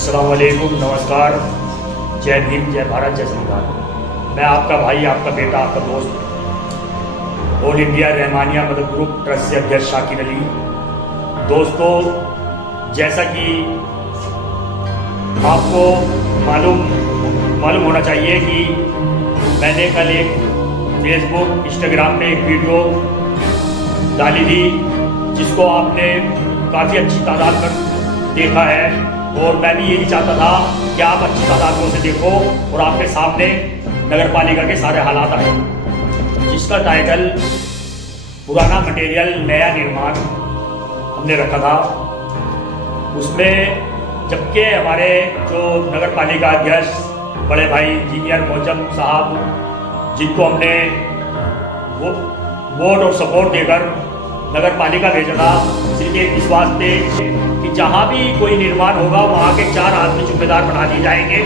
अस्सलाम वालेकुम, नमस्कार, जय भीम, जय भारत, जय संविधान। मैं आपका भाई, आपका बेटा, आपका दोस्त, ऑल इंडिया रहमानिया मदद ग्रुप ट्रस्ट से अध्यक्ष शाकिर अली। दोस्तों, जैसा कि आपको मालूम होना चाहिए कि मैंने कल एक फेसबुक, इंस्टाग्राम में एक वीडियो डाली थी जिसको आपने काफ़ी अच्छी तादाद में देखा है, और मैं भी यही चाहता था कि आप अच्छी तादादों से देखो और आपके सामने नगर पालिका के सारे हालात आए, जिसका टाइटल पुराना मटेरियल नया निर्माण हमने रखा था। उसमें जबकि हमारे जो नगर पालिका अध्यक्ष बड़े भाई इंजीनियर मौजम साहब, जिनको हमने वोट और सपोर्ट देकर नगर पालिका भेजा था, सिर्फ एक विश्वास पे कि जहाँ भी कोई निर्माण होगा वहाँ के 4 आदमी जिम्मेदार बना दिए जाएंगे,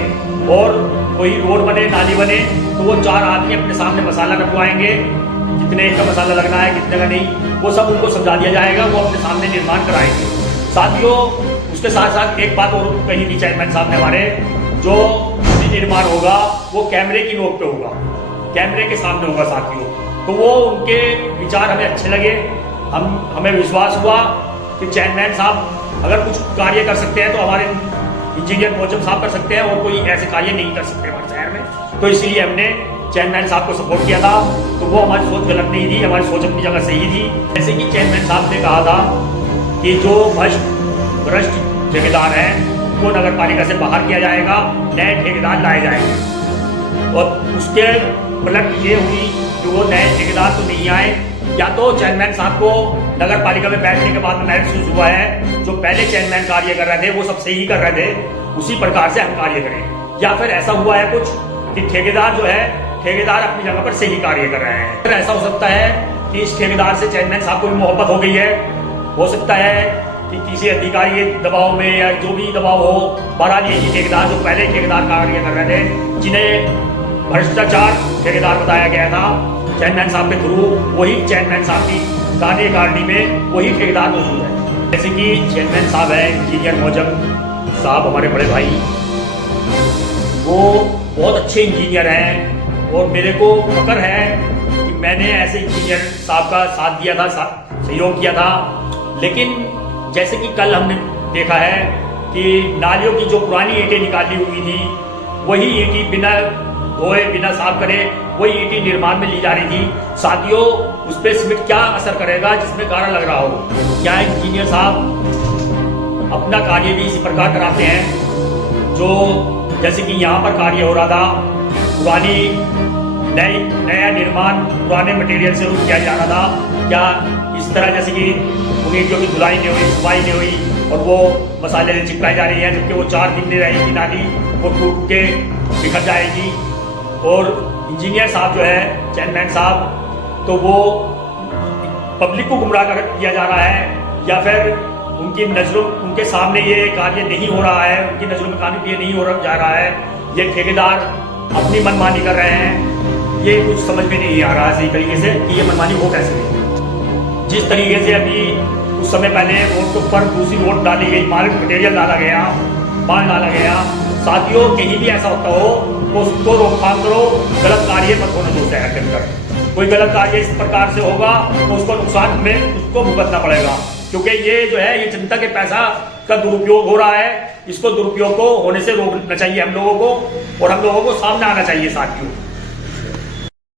और कोई रोड बने, नाली बने, तो वो 4 आदमी अपने सामने मसाला रखवाएंगे, कितने का मसाला लगना है, कितने का नहीं, वो सब उनको समझा दिया जाएगा, वो अपने सामने निर्माण कराएंगे। साथियों, उसके साथ साथ एक बात और कही थी चेयरमैन साहब ने हमारे, जो निर्माण होगा वो कैमरे की नोक पे होगा, कैमरे के सामने होगा साथियों। तो वो उनके विचार हमें अच्छे लगे, हमें विश्वास हुआ कि चेयरमैन साहब अगर कुछ कार्य कर सकते हैं तो हमारे इंजीनियर मौजम साहब कर सकते हैं, और कोई ऐसे कार्य नहीं कर सकते हमारे शहर में। तो इसलिए हमने चेयरमैन साहब को सपोर्ट किया था। तो वो हमारी सोच गलत नहीं थी, हमारी सोच अपनी जगह सही थी। जैसे कि चेयरमैन साहब ने कहा था कि जो भ्रष्ट ठेकेदार हैं उनको नगर पालिका से बाहर किया जाएगा, नए ठेकेदार लाए जाएंगे। और उसके पलट ये हुई कि वो नए ठेकेदार तो नहीं आए। या तो चेयरमैन साहब को नगर पालिका में बैठने के बाद महसूस हुआ है जो पहले चेयरमैन कार्य कर रहे थे वो सब सही कर रहे थे, उसी प्रकार से हम कार्य करें, या फिर ऐसा हुआ है कुछ कि ठेकेदार जो है, ठेकेदार अपनी जगह पर सही कार्य कर रहे हैं। फिर ऐसा हो सकता है कि इस ठेकेदार से चेयरमैन साहब को भी मोहब्बत हो गई है। हो सकता है कि किसी अधिकारी के दबाव में या जो भी दबाव हो, बहरहाल ये ठेकेदार जो पहले ठेकेदार कार्य कर रहे थे, जिन्हें भ्रष्टाचार ठेकेदार बताया गया था चेयरमैन साहब के थ्रू, वही चेयरमैन साहब की कार्यकारिणी में वही ठेकेदार मौजूद है। जैसे कि चेयरमैन साहब है इंजीनियर मौजम साहब, हमारे बड़े भाई, वो बहुत अच्छे इंजीनियर हैं, और मेरे को फक्र है कि मैंने ऐसे इंजीनियर साहब का साथ दिया था, सहयोग किया था। लेकिन जैसे कि कल हमने देखा है कि नालियों की जो पुरानी ईंटें निकाली हुई थी, वही ईंटें बिना धोए, बिना साफ करे, वही ईंटें निर्माण में ली जा रही थी। साथियों, उस पर सीमेंट क्या असर करेगा जिसमें गारा लग रहा हो? क्या इंजीनियर साहब अपना कार्य भी इसी प्रकार कराते हैं जो जैसे कि यहाँ पर कार्य हो रहा था, पुरानी नया निर्माण पुराने मटेरियल से किया जा रहा था? क्या इस तरह जैसे कि उन ईंटों की धुलाई नहीं हुई, सफाई नहीं हुई, और वो मसाले से चिपकाई जा रही है, जबकि वो 4 दिन में रहेगी नाली, वो टूट के बिखर जाएगी। और इंजीनियर साहब जो है, चेयरमैन साहब, तो वो पब्लिक को गुमराह कर दिया जा रहा है, या फिर उनकी नजरों, उनके सामने ये कार्य नहीं हो रहा है, उनकी नजरों में कानून ये नहीं हो जा रहा है, ये ठेकेदार अपनी मनमानी कर रहे हैं। ये कुछ समझ में नहीं आ रहा है सही तरीके से कि ये मनमानी हो कैसे गई। जिस तरीके से अभी कुछ समय पहले रोड के ऊपर दूसरी रोड डाली गई, माल मटेरियल डाला गया, माल डाला गया। साथियों, कहीं भी ऐसा होता हो तो उसको रोकथाम करो, गलत कार्य मत होने दो शहर के अंदर। कोई गलत कार्य इस प्रकार से होगा तो उसको नुकसान में उसको भुगतना पड़ेगा, क्योंकि ये जो है ये जनता के पैसा का दुरुपयोग हो रहा है। इसको दुरुपयोग को होने से रोकना चाहिए हम लोगों को, और हम लोगों को सामने आना चाहिए साथियों।